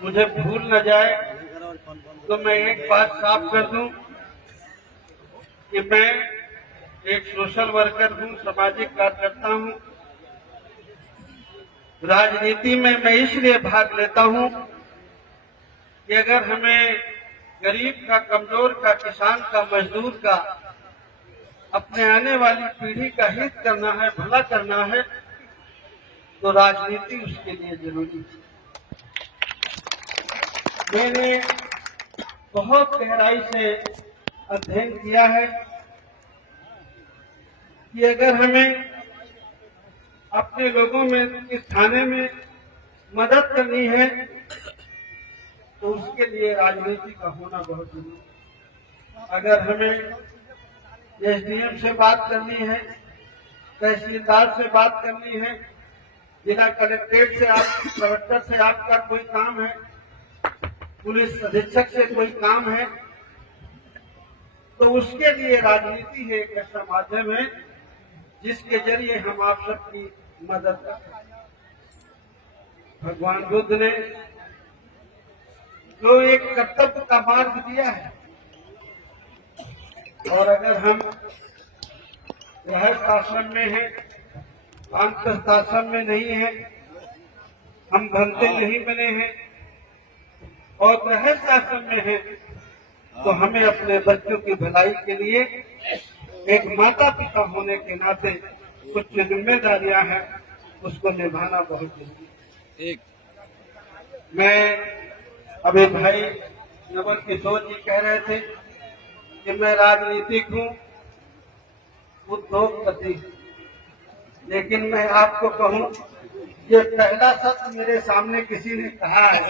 मुझे भूल न जाए तो मैं एक बात साफ कर दूं कि मैं एक सोशल वर्कर हूं, सामाजिक कार्यकर्ता हूं। राजनीति में मैं इसलिए भाग लेता हूं कि अगर हमें गरीब का, कमजोर का, किसान का, मजदूर का, अपने आने वाली पीढ़ी का हित करना है, भला करना है, तो राजनीति उसके लिए जरूरी है। मैंने बहुत गहराई से अध्ययन किया है कि अगर हमें अपने लोगों में, इस थाने में मदद करनी है तो उसके लिए राजनीति का होना बहुत जरूरी है। अगर हमें एसडीएम से बात करनी है, तहसीलदार से बात करनी है, जिला कलेक्ट्रेट से, आप कलेक्टर से आपका कोई काम है, पुलिस अधीक्षक से कोई काम है, तो उसके लिए राजनीति है एक ऐसा माध्यम है जिसके जरिए हम आप सबकी मदद कर सकते हैं। भगवान बुद्ध ने जो एक कर्तव्य का मार्ग दिया है, और अगर हम गृहस्थ आश्रम में हैं, वानप्रस्थ आश्रम में नहीं है, हम भंते नहीं बने हैं और गृहस्थ आश्रम में हैं, तो हमें अपने बच्चों की भलाई के लिए एक माता पिता होने के नाते कुछ जिम्मेदारियां हैं, उसको निभाना बहुत जरूरी है। मैं अभी भाई नवल किशोर जी कह रहे थे कि मैं राजनीतिक हूं, उद्योगपति, लेकिन मैं आपको कहूं, ये पहला शब्द मेरे सामने किसी ने कहा है।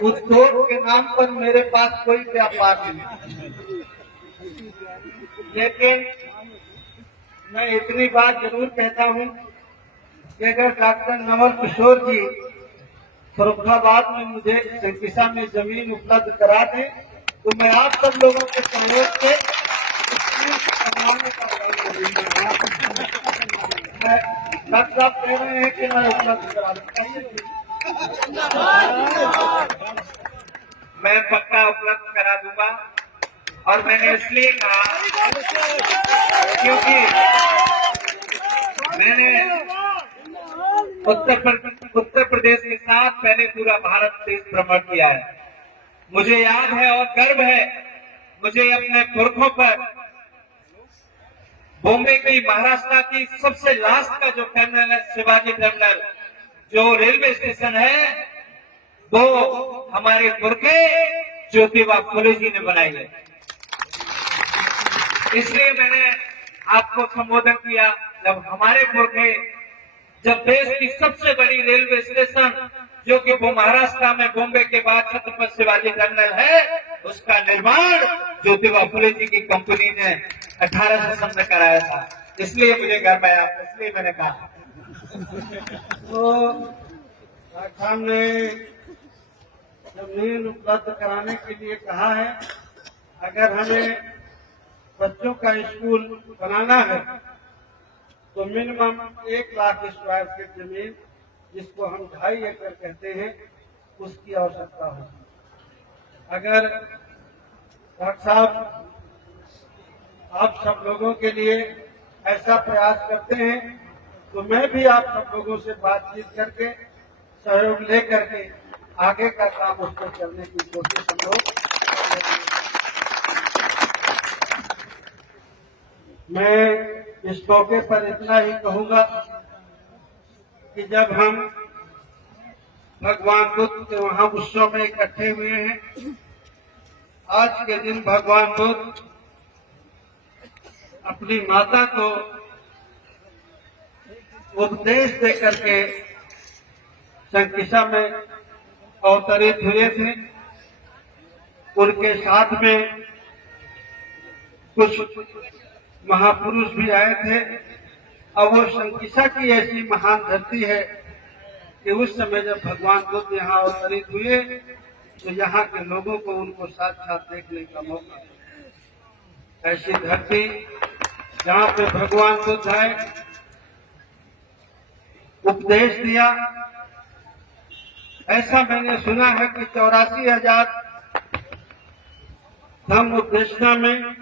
उद्योग के नाम पर मेरे पास कोई व्यापार नहीं, लेकिन मैं इतनी बात जरूर कहता हूं कि अगर डॉक्टर नवल किशोर जी फर्रुखाबाद में मुझे शंकिसा में जमीन उपलब्ध करा दे तो मैं आप सब लोगों के सहयोग से करवाने का डॉक्टर साहब कह रहे हैं कि मैं उपलब्ध करा दूंगा, मैं पक्का उपलब्ध करा दूंगा। और मैंने इसलिए कहा क्योंकि मैंने उत्तर प्रदेश के साथ पहले पूरा भारत देश भ्रमण किया है। मुझे याद है और गर्व है मुझे अपने पुरखों पर। बॉम्बे की, महाराष्ट्र की सबसे लास्ट का जो टर्मिनल है, शिवाजी टर्मिनल, जो रेलवे स्टेशन है, वो हमारे पुरखे ज्योतिबा फुले जी ने बनाई है। इसलिए मैंने आपको संबोधन किया। जब हमारे पुरखे, जब देश की सबसे बड़ी रेलवे स्टेशन, जो कि वो महाराष्ट्र में बॉम्बे के बाद छत्रपति शिवाजी टर्मिनल है, उसका निर्माण ज्योतिबा फुले जी की कंपनी ने 1800 में कराया था। इसलिए मुझे गर्व आया, इसलिए मैंने कहा। तो साहब ने जमीन उपलब्ध कराने के लिए कहा है। अगर हमें बच्चों का स्कूल बनाना है तो मिनिमम 1 लाख स्क्वायर फीट जमीन, जिसको हम 2.5 एकड़ कहते हैं, उसकी आवश्यकता होगी। अगर डॉक्टर साहब आप सब लोगों के लिए ऐसा प्रयास करते हैं तो मैं भी आप सब लोगों से बातचीत करके, सहयोग लेकर के आगे का काम उस पर करने की कोशिश हम लोग। मैं इस मौके पर इतना ही कहूंगा कि जब हम भगवान बुद्ध के वहां उत्सव में इकट्ठे हुए हैं, आज के दिन भगवान बुद्ध अपनी माता को उपदेश देकर के शंकिसा में अवतरित हुए थे। उनके साथ में कुछ महापुरुष भी आए थे। और वो शंकिसा की ऐसी महान धरती है कि उस समय जब भगवान बुद्ध यहाँ अवतरित हुए तो यहाँ के लोगों को उनको साक्षात देखने का मौका मिला। ऐसी धरती जहाँ पे भगवान बुद्ध आए, उपदेश दिया ऐसा मैंने सुना है कि 84,000 धम्म उपदेशना में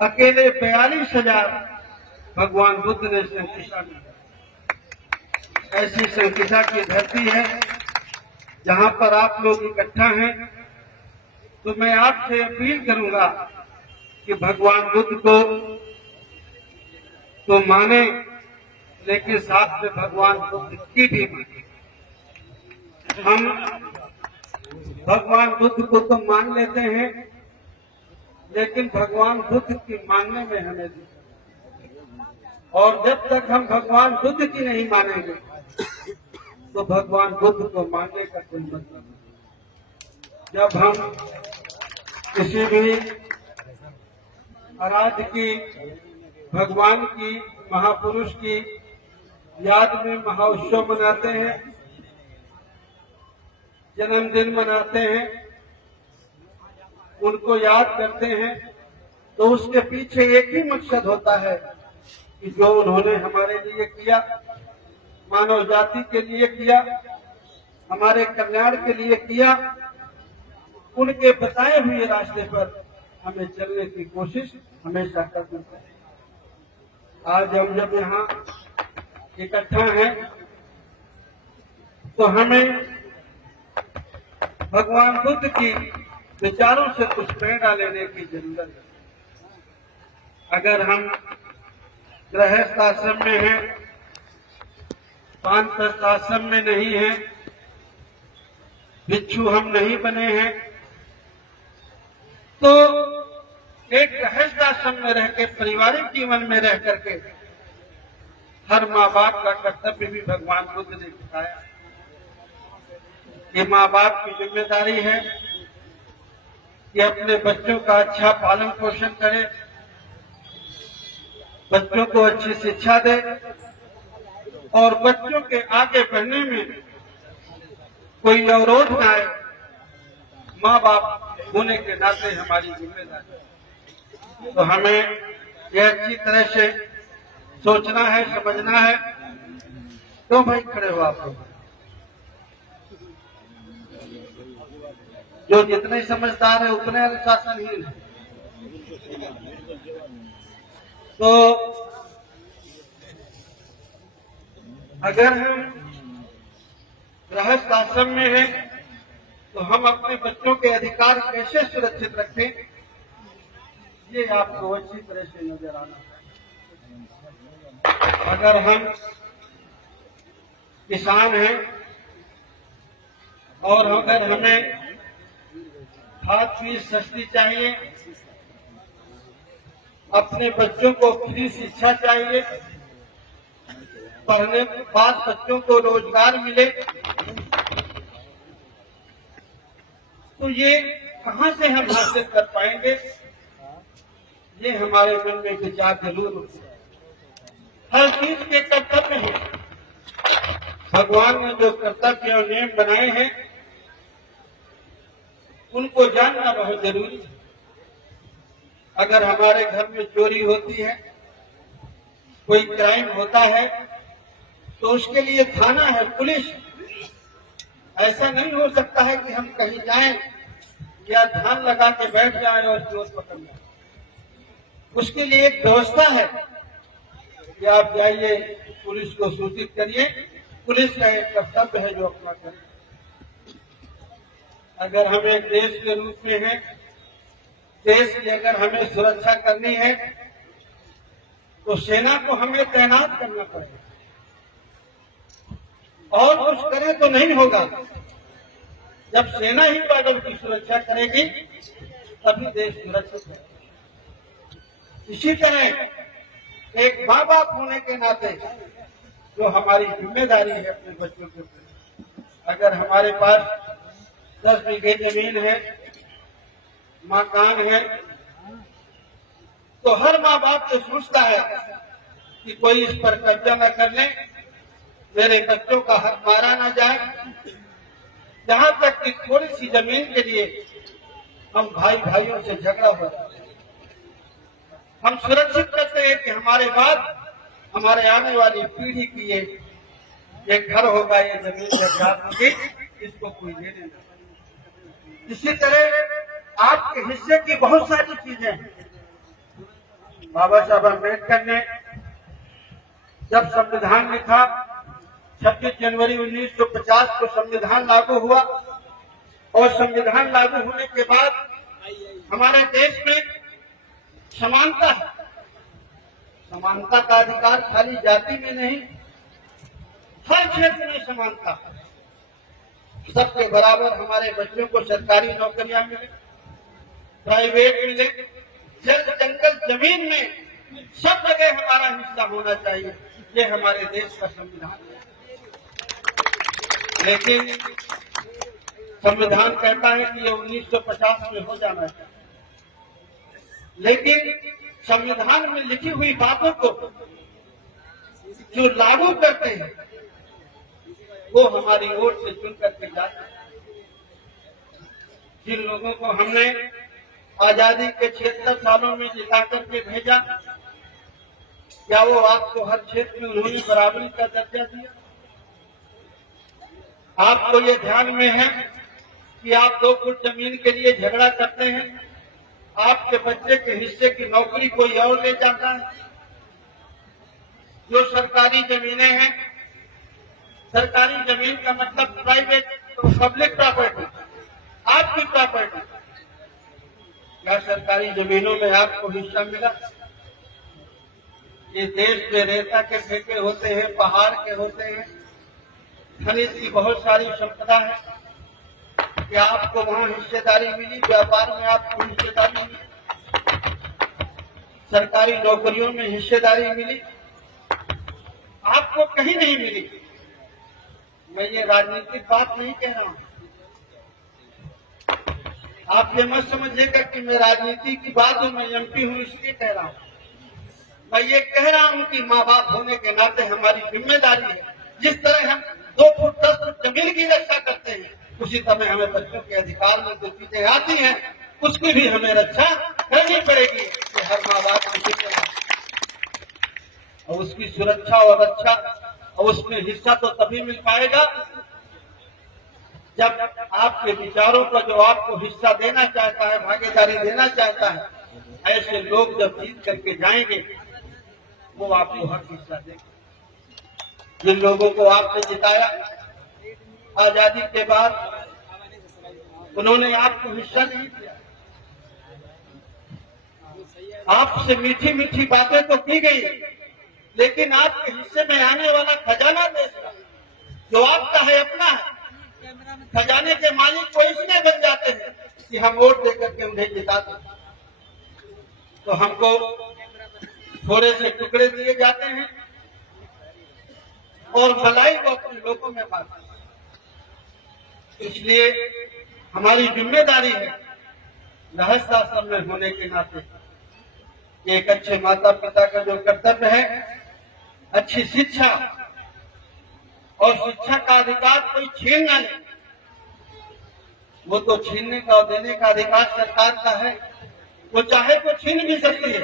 अकेले 42,000 भगवान बुद्ध ने संकिसा दी। ऐसी संकिसा की धरती है जहां पर आप लोग इकट्ठा हैं। तो मैं आपसे अपील करूंगा कि भगवान बुद्ध को तो माने, लेकिन साथ में भगवान बुद्ध की भी माने। हम भगवान बुद्ध को तो मान लेते हैं, लेकिन भगवान बुद्ध की मानने में हमें और जब तक हम भगवान बुद्ध की नहीं मानेंगे तो भगवान बुद्ध को मानने का कोई मतलब नहीं। जब हम किसी भी आराध्य की, भगवान की, महापुरुष की याद में महाउत्सव मनाते हैं, जन्मदिन मनाते हैं, उनको याद करते हैं, तो उसके पीछे एक ही मकसद होता है कि जो उन्होंने हमारे लिए किया, मानव जाति के लिए किया, हमारे कल्याण के लिए किया, उनके बताए हुए रास्ते पर हमें चलने की कोशिश हमेशा करनी चाहिए। आज हम जब यहाँ इकट्ठा हैं तो हमें भगवान बुद्ध की विचारों से कुछ प्रेरणा लेने की जरूरत है। अगर हम गृहस्थ आश्रम में हैं, वानप्रस्थ आश्रम में नहीं हैं, भिक्षु हम नहीं बने हैं, तो एक गृहस्थ आश्रम में रह के, पारिवारिक जीवन में रह करके हर माँ बाप का कर्तव्य भी भगवान बुद्ध ने बताया। ये माँ बाप की जिम्मेदारी है कि अपने बच्चों का अच्छा पालन पोषण करे, बच्चों को अच्छी शिक्षा दे और बच्चों के आगे बढ़ने में कोई अवरोध न आए। माँ बाप होने के नाते हमारी जिम्मेदारी है। तो हमें यह अच्छी तरह से सोचना है, समझना है। तो भाई खड़े हो आप लोग, जो जितने समझदार है उतने अनुशासनहीन है। तो अगर हम गृहस्थ आश्रम में हैं तो हम अपने बच्चों के अधिकार कैसे सुरक्षित रखें, ये आपको अच्छी तरह से नजर आना चाहिए। अगर हम किसान हैं और अगर हमें खाद फीस सस्ती चाहिए, अपने बच्चों को फ्री शिक्षा चाहिए, पढ़ने के बाद बच्चों को रोजगार मिले, तो ये कहां से हम हासिल कर पाएंगे? ये हमारे मन में विचार जरूर होते हैं। हर चीज के कर्तव्य हैं। भगवान ने जो कर्तव्य और नियम बनाए हैं उनको जानना बहुत जरूरी है। अगर हमारे घर में चोरी होती है, कोई क्राइम होता है, तो उसके लिए थाना है, पुलिस। ऐसा नहीं हो सकता है कि हम कहीं जाएं या ध्यान लगा के बैठ जाएं और चोर पकड़ लें। उसके लिए एक व्यवस्था है कि आप जाइए, पुलिस को सूचित करिए। पुलिस का एक कर्तव्य है जो अपना करें। अगर हम एक देश के रूप में हैं, देश की अगर हमें सुरक्षा करनी है तो सेना को हमें तैनात करना पड़ेगा। और कुछ करें तो नहीं होगा। जब सेना ही बादल की सुरक्षा करेगी तभी देश सुरक्षित है। इसी तरह एक माँ बाप होने के नाते जो हमारी जिम्मेदारी है अपने बच्चों के प्रति, अगर हमारे पास 10 बीघे जमीन है, मकान है, तो हर माँ बाप तो सोचता है कि कोई इस पर कब्जा न कर ले, मेरे बच्चों का हक मारा न जाए। जहां तक कि थोड़ी सी जमीन के लिए हम भाई भाइयों से झगड़ा हो, हम सुरक्षित करते हैं कि हमारे बाद हमारे आने वाली पीढ़ी की ये घर होगा, ये जमीन जायदाद होगी, इसको कोई ले लेना। इसी तरह आपके हिस्से की बहुत सारी चीजें हैं। बाबा साहब अम्बेडकर ने जब संविधान लिखा, 26 जनवरी 1950 को संविधान लागू हुआ और संविधान लागू होने के बाद हमारे देश में समानता है। समानता का अधिकार खाली जाति में नहीं, हर क्षेत्र में समानता। सबके बराबर हमारे बच्चों को सरकारी नौकरियां मिले, प्राइवेट मिले, जल जंगल जमीन में सब जगह हमारा हिस्सा होना चाहिए। ये हमारे देश का संविधान है। लेकिन संविधान कहता है कि ये 1950 में हो जाना चाहिए, लेकिन संविधान में लिखी हुई बातों को जो लागू करते हैं वो हमारी ओर से चुन करके जाते हैं। जिन लोगों को हमने आजादी के 76 सालों में जिता करके भेजा, क्या वो आपको हर क्षेत्र में उन्होंने बराबरी का दर्जा दिया? आपको ये ध्यान में है कि आप 2 फुट जमीन के लिए झगड़ा करते हैं, आपके बच्चे के हिस्से की नौकरी कोई और ले जाता है। जो सरकारी जमीनें हैं, सरकारी जमीन का मतलब प्राइवेट पब्लिक प्रॉपर्टी, आपकी प्रॉपर्टी। क्या सरकारी जमीनों में आपको हिस्सा मिला? ये देश में रेता के ठेके होते हैं, पहाड़ के होते हैं, खनिज की बहुत सारी संपदा है। क्या आपको वहां हिस्सेदारी मिली? व्यापार में आपको हिस्सेदारी मिली? सरकारी नौकरियों में हिस्सेदारी मिली? आपको कहीं नहीं मिली। मैं ये राजनीतिक बात नहीं कह रहा हूं। आप ये मत समझिएगा कि मैं राजनीति की बात हूं, मैं एमपी हूं इसलिए कह रहा हूं। मैं ये कह रहा हूं कि माँ बाप होने के नाते हमारी जिम्मेदारी है, जिस तरह हम 2 फुट 10 फुट जमीन की रक्षा करते हैं, उसी तरह हमें बच्चों के अधिकार में जो चीजें आती हैं उसकी भी हमें रक्षा करनी पड़ेगी। कि हर माँ बाप को और उसकी सुरक्षा और रक्षा और उसमें हिस्सा तो तभी मिल पाएगा जब आपके विचारों का जो आपको हिस्सा देना चाहता है, भागीदारी देना चाहता है, ऐसे लोग जब जीत करके जाएंगे वो आपको हर हिस्सा देंगे। जिन लोगों को आपने जिताया आजादी के बाद, उन्होंने आपको हिस्सा नहीं दिया। आपसे मीठी मीठी बातें तो की गई, लेकिन आपके हिस्से में आने वाला खजाना देश का जो आपका है, अपना है, खजाने के मालिक को इसलिए बन जाते हैं कि हम वोट देकर के उन्हें जिताते हैं। तो हमको थोड़े से टुकड़े दिए जाते हैं और भलाई को अपने लोगों में बांटते हैं। इसलिए हमारी जिम्मेदारी है गृहस्थ आश्रम में होने के नाते एक अच्छे माता पिता का जो कर्तव्य है, अच्छी शिक्षा, और शिक्षा का अधिकार कोई छीन ना ले। वो तो छीनने का और देने का अधिकार सरकार का है, वो चाहे तो छीन भी सकती है।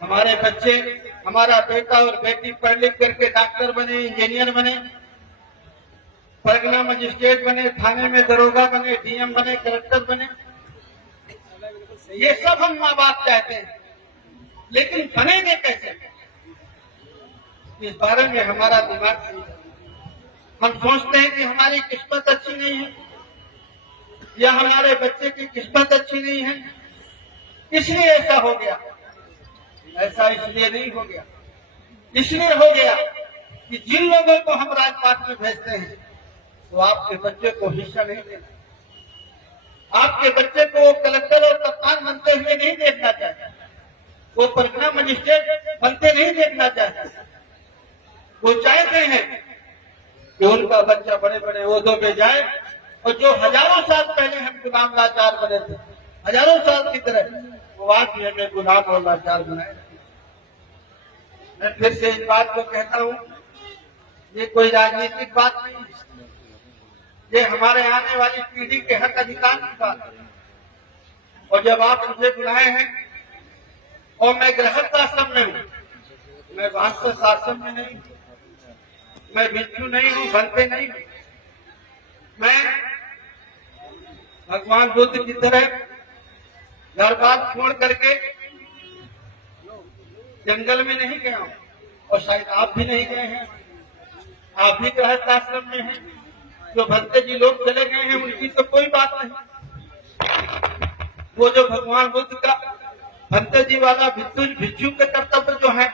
हमारे बच्चे, हमारा बेटा और बेटी पढ़ लिख करके डॉक्टर बने, इंजीनियर बने, परगना मजिस्ट्रेट बने, थाने में दरोगा बने, डीएम बने, कलेक्टर बने, ये सब हम माँ बाप चाहते हैं। लेकिन बनेंगे कैसे, इस बारे में हमारा दिमाग नहीं है। हम सोचते हैं कि हमारी किस्मत अच्छी नहीं है या हमारे बच्चे की किस्मत अच्छी नहीं है, इसलिए ऐसा हो गया। ऐसा इसलिए नहीं हो गया, इसलिए हो गया कि जिन लोगों को हम राजपाट में भेजते हैं तो आपके बच्चे को हिस्सा नहीं देना, आपके बच्चे को कलेक्टर और कप्तान बनते हुए नहीं देखना चाहता, वो परगना मजिस्ट्रेट बनते नहीं देखना चाहता। वो चाहते हैं कि उनका बच्चा बड़े बड़े ओहदों पे जाए, और जो हजारों साल पहले हम गुलाम लाचार बने थे, हजारों साल की तरह, वो आज भी हमें गुलाम और लाचार बनाए। मैं फिर से इस बात को कहता हूँ, ये कोई राजनीतिक बात नहीं, ये हमारे आने वाली पीढ़ी के हक अधिकार की बात है। और जब आप मुझे बुलाए हैं और मैं गृहस्थ आश्रम में हूँ, मैं वानप्रस्थ आश्रम में नहीं हूँ, मैं भिक्षु नहीं हूँ, भंते नहीं हूँ, मैं भगवान बुद्ध की तरह घर बार छोड़ करके जंगल में नहीं गया हूं, और शायद आप भी नहीं गए हैं। आप भी गृहस्थ आश्रम में हैं। जो भक्त जी लोग चले गए हैं उनकी तो कोई बात नहीं। वो जो भगवान बुद्ध का भक्त जी वाला भिक्षु के कर्तव्य जो है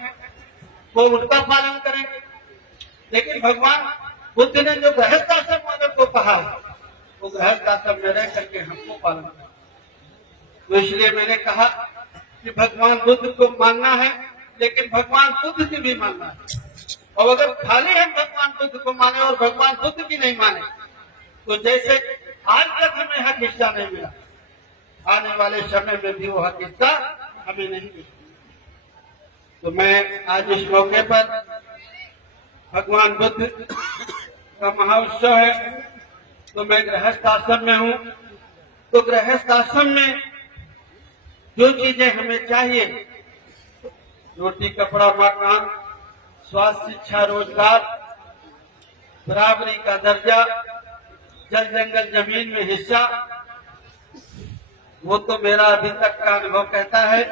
वो उनका पालन करेंगे। लेकिन भगवान बुद्ध ने जो गृहस्थ आश्रम वालों को कहा वो गृहस्थ आश्रम में रह करके हमको पालन करना। तो इसलिए मैंने कहा कि भगवान बुद्ध को मानना है, लेकिन भगवान बुद्ध की भी मानना है। और अगर खाली हम भगवान बुद्ध को माने और भगवान बुद्ध की नहीं माने, तो जैसे आज तक हमें हक हिस्सा नहीं मिला, आने वाले समय में भी वो हक हिस्सा हमें नहीं मिला। तो मैं आज इस मौके पर भगवान बुद्ध का महाउत्सव है, तो मैं गृहस्थ आश्रम में हूँ। तो गृहस्थ आश्रम में जो चीजें हमें चाहिए, रोटी कपड़ा मकान, स्वास्थ्य शिक्षा रोजगार, बराबरी का दर्जा, जल जंगल जमीन में हिस्सा, वो तो मेरा अभी तक का अनुभव कहता है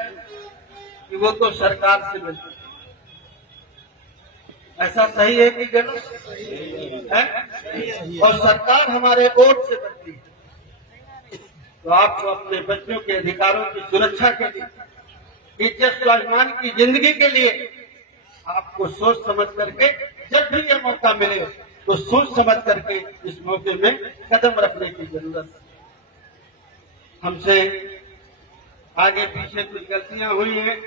कि वो तो सरकार से मिलता है। ऐसा सही है कि गलत है? और सरकार हमारे वोट से बनती है। तो आपको अपने बच्चों के अधिकारों की सुरक्षा के लिए, इज्जत स्वाभिमान की जिंदगी के लिए आपको सोच समझ करके, जब भी ये मौका मिले तो सोच समझ करके इस मौके में कदम रखने की जरूरत है। हमसे आगे पीछे कुछ गलतियां हुई हैं,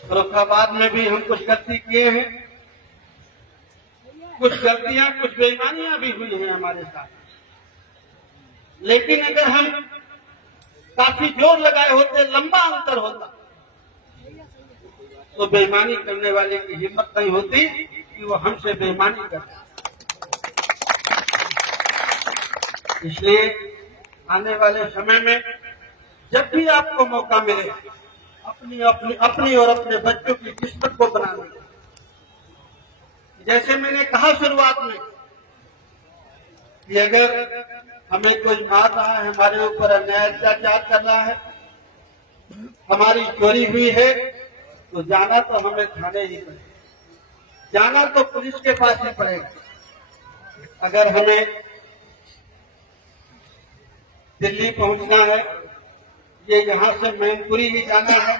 फर्रुखाबाद में भी हम कुछ गलती किए हैं, कुछ गलतियां कुछ बेईमानियां भी हुई हैं हमारे साथ। लेकिन अगर हम काफी जोर लगाए होते, लंबा अंतर होता, तो बेईमानी करने वाले की हिम्मत नहीं होती कि वो हमसे बेईमानी करता। इसलिए आने वाले समय में जब भी आपको मौका मिले, अपनी और अपने बच्चों की किस्मत को बनाने का, जैसे मैंने कहा शुरुआत में कि अगर हमें कोई मार रहा है, हमारे ऊपर अन्याय अत्याचार कर रहा है, हमारी चोरी हुई है, तो जाना तो हमें थाने ही पड़ेगा, जाना तो पुलिस के पास ही पड़ेगा। अगर हमें दिल्ली पहुंचना है, ये यहाँ से मैनपुरी ही जाना है,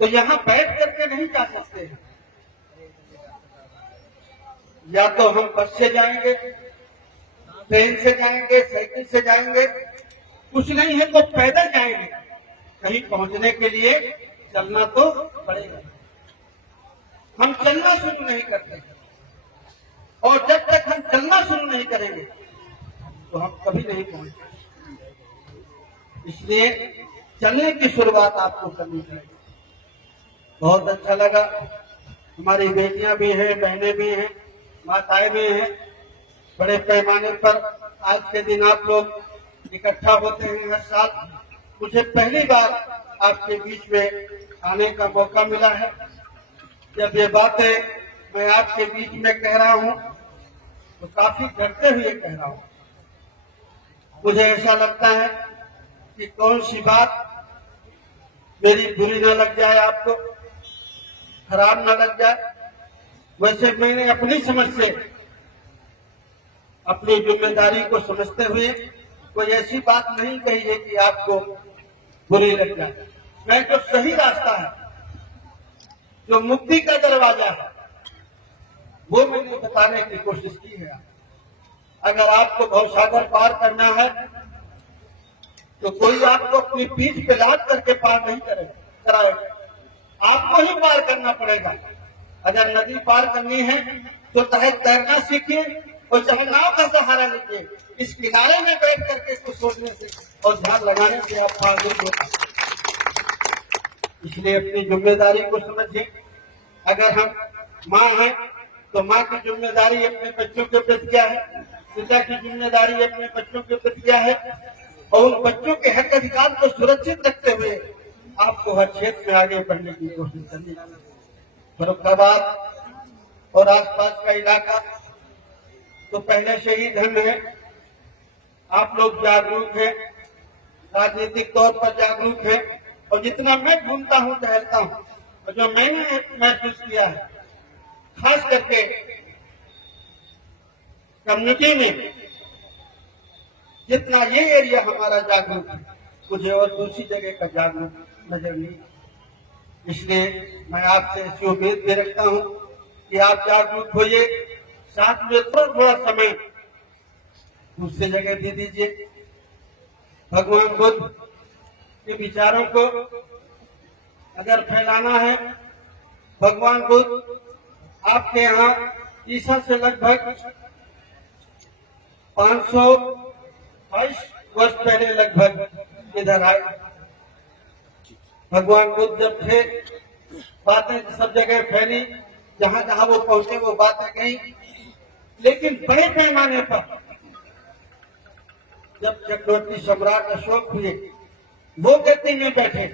तो यहाँ बैठ करके नहीं जा सकते हैं। या तो हम बस से जाएंगे, ट्रेन से जाएंगे, साइकिल से जाएंगे, कुछ नहीं है तो पैदल जाएंगे। कहीं पहुंचने के लिए चलना तो पड़ेगा। हम चलना शुरू नहीं करते, और जब तक हम चलना शुरू नहीं करेंगे तो हम कभी नहीं पहुंचेंगे। इसलिए चलने की शुरुआत आपको करनी चाहिए। बहुत अच्छा लगा, हमारी बेटियां भी हैं, बहनें भी हैं, माताएं भी हैं। बड़े पैमाने पर आज के दिन आप लोग इकट्ठा होते हैं हर साल। मुझे पहली बार आपके बीच में आने का मौका मिला है। जब ये बातें मैं आपके बीच में कह रहा हूँ तो काफी डरते हुए कह रहा हूँ। मुझे ऐसा लगता है कि कौन सी बात मेरी बुरी न लग जाए, आपको खराब न लग जाए। वैसे मैंने अपनी समझ से, अपनी जिम्मेदारी को समझते हुए कोई ऐसी बात नहीं कही है कि आपको बुरी लग जाए। मैं जो सही रास्ता है, जो मुक्ति का दरवाजा है, वो मैंने बताने की कोशिश की है। अगर आपको भवसागर पार करना है तो कोई आपको अपनी पीठ पे लाद करके पार नहीं कराएगा, आपको ही पार करना पड़ेगा। अगर नदी पार करनी है तो चाहे तैरना सीखिए और चाहे नाव का सहारा लीजिए। इस किनारे में बैठ करके कुछ सोचने से और ध्यान लगाने से आप पार नहीं होगा। इसलिए अपनी जिम्मेदारी को समझिए। अगर हम माँ हैं तो माँ की जिम्मेदारी अपने बच्चों के प्रति क्या है, पिता की जिम्मेदारी अपने बच्चों के प्रति क्या है, और उन बच्चों के हक अधिकार को सुरक्षित रखते हुए आपको हर क्षेत्र में आगे बढ़ने की कोशिश करनी है। फर्रुखाबाद और आसपास का इलाका तो पहले से ही धन है। आप लोग जागरूक हैं, राजनीतिक तौर पर जागरूक हैं, और जितना मैं घूमता हूँ टहलता हूँ और जो मैंने महसूस किया है, खास करके कम्युनिटी में जितना ये एरिया हमारा जागरूक है, मुझे और दूसरी जगह का जागरूक नजर नहीं। इसलिए मैं आपसे ऐसी उम्मीद भी रखता हूँ कि आप जागरूक होइए, साथ में थोड़ा समय दूसरी जगह दे दीजिए। भगवान बुद्ध के विचारों को अगर फैलाना है, भगवान बुद्ध आपके यहाँ ईसा से लगभग 522 वर्ष पहले लगभग इधर आए। भगवान बुद्ध जब थे, बातें सब जगह फैली, जहां जहां वो पहुंचे वो बातें कही, लेकिन बड़े पैमाने पर जब चक्रवर्ती सम्राट अशोक हुए, वो गद्दी में बैठे,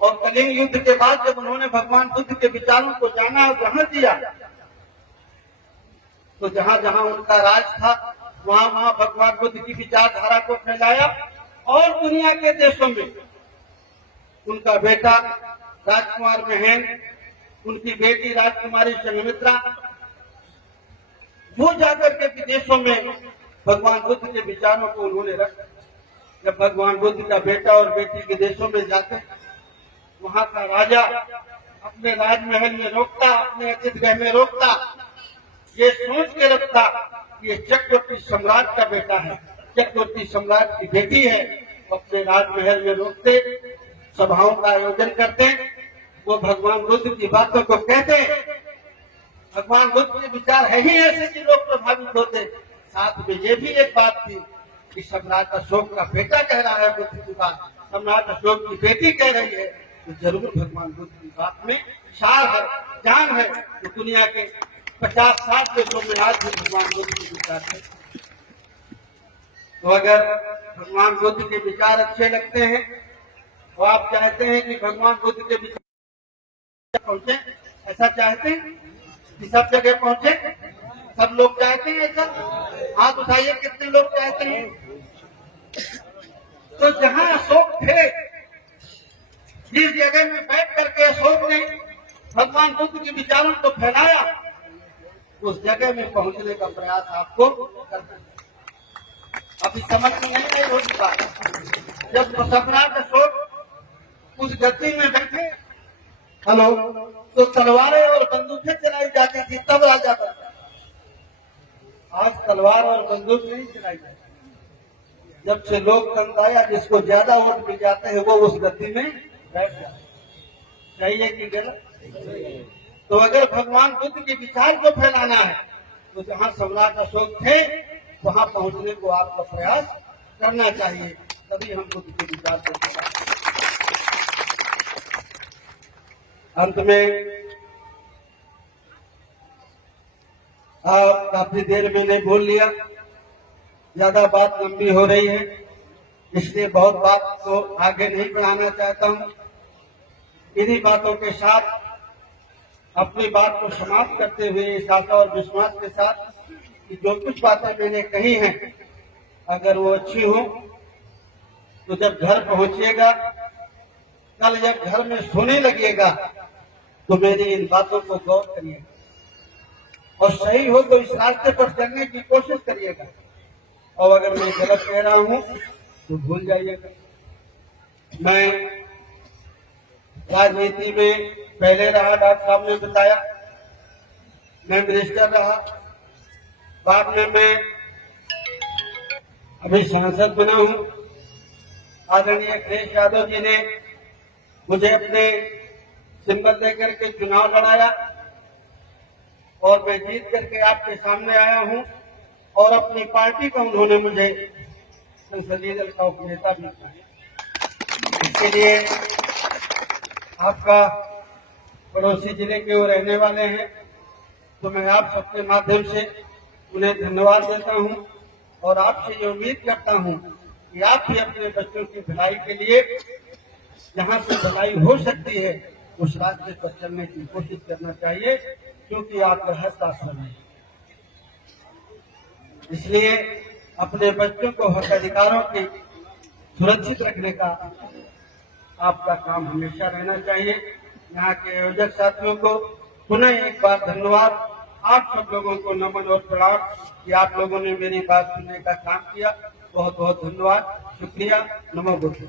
और कलिंग युद्ध के बाद जब उन्होंने भगवान बुद्ध के विचारों को जाना और ग्रहण किया, तो जहां जहां उनका राज था वहां वहां भगवान बुद्ध की विचारधारा को फैलाया, और दुनिया के देशों में उनका बेटा राजकुमार महेंद्र, उनकी बेटी राजकुमारी संघमित्रा, वो जाकर के विदेशों में भगवान बुद्ध के विचारों को उन्होंने रखा। जब भगवान बुद्ध का बेटा और बेटी विदेशों में जाते, वहां का राजा अपने राजमहल में रोकता, अपने अतिथिगृह में रोकता, ये सोच के रखता कि ये चक्रवर्ती सम्राट का बेटा है, चक्रवर्ती सम्राट की बेटी है। अपने राजमहल में रोकते, सभाओं का आयोजन करते, वो भगवान बुद्ध की बातों को कहते। भगवान बुद्ध के विचार है ही ऐसे कि लोग प्रभावित होते। साथ में ये भी एक बात थी कि सम्राट अशोक का बेटा कह रहा है बुद्ध की बात, सम्राट अशोक की बेटी कह रही है, तो जरूर भगवान बुद्ध की बात में सार है, जान है। तो दुनिया के 50-60 देशों में आज भी भगवान बुद्ध के विचार है। तो अगर भगवान बुद्ध के विचार अच्छे लगते हैं, तो आप चाहते हैं कि भगवान बुद्ध के विचार पहुंचे, ऐसा चाहते हैं कि सब जगह पहुंचे, सब लोग चाहते हैं ऐसा? हाथ उठाइए, कितने लोग चाहते हैं? तो जहां अशोक थे, जिस जगह में बैठ करके अशोक ने भगवान बुद्ध के विचारों को फैलाया, उस जगह में पहुंचने का प्रयास आपको करना है। अभी समझ में नहीं आई होगी बात। जब सम्राट अशोक उस गद्दी में बैठे, हेलो, तो तलवारें और बंदूकें चलाई जाती थी, तब राजा बनता। आज तलवार और बंदूक नहीं चलाई जाती। जब से लोकतंत्र आया, जिसको ज्यादा वोट मिल जाते हैं वो उस गद्दी में बैठ जाते। सही है कि गलत? तो अगर भगवान बुद्ध के विचार को फैलाना है, तो जहां सम्राट अशोक थे वहां पहुंचने को आपका प्रयास करना चाहिए, तभी हम बुद्ध के विचार को फैलाएं। अंत में आप काफी देर मैंने बोल लिया, ज्यादा बात लंबी हो रही है, इसलिए बहुत बात को आगे नहीं बढ़ाना चाहता हूं। इन्हीं बातों के साथ अपनी बात को समाप्त करते हुए इस आशा और विश्वास के साथ कि जो कुछ बातें मैंने कही हैं, अगर वो अच्छी हो, तो जब घर पहुंचिएगा, कल जब घर में सोने लगिएगा, तो मेरी इन बातों को गौर करिएगा, और सही हो तो इस रास्ते पर चलने की कोशिश करिएगा, और अगर मैं गलत कह रहा हूं तो भूल जाइएगा। मैं राजनीति में पहले रहा, डॉक्टर साहब ने बताया, मैं मिनिस्टर रहा, बाद में मैं अभी सांसद बना हूं। आदरणीय अखिलेश यादव जी ने मुझे अपने सिंबल देकर के चुनाव लड़ाया, और मैं जीत करके आपके सामने आया हूं, और अपनी पार्टी का उन्होंने मुझे संसदीय दल का उपनेता भी बनाया। इसके लिए आपका पड़ोसी जिले के वो रहने वाले हैं, तो मैं आप सबके माध्यम से उन्हें धन्यवाद देता हूं, और आपसे ये उम्मीद करता हूं कि आप भी अपने बच्चों की भलाई के लिए जहां से भलाई हो सकती है उस रास्ते पर चलने की कोशिश करना चाहिए, क्योंकि आप गृहस्थ आश्रम है। इसलिए अपने बच्चों को हक अधिकारों के सुरक्षित रखने का आपका काम हमेशा रहना चाहिए। यहाँ के आयोजक साथियों को पुनः एक बार धन्यवाद। आप सब लोगों को नमन और प्रणाम कि आप लोगों ने मेरी बात सुनने का काम किया। बहुत बहुत धन्यवाद, शुक्रिया, नमो बुद्ध।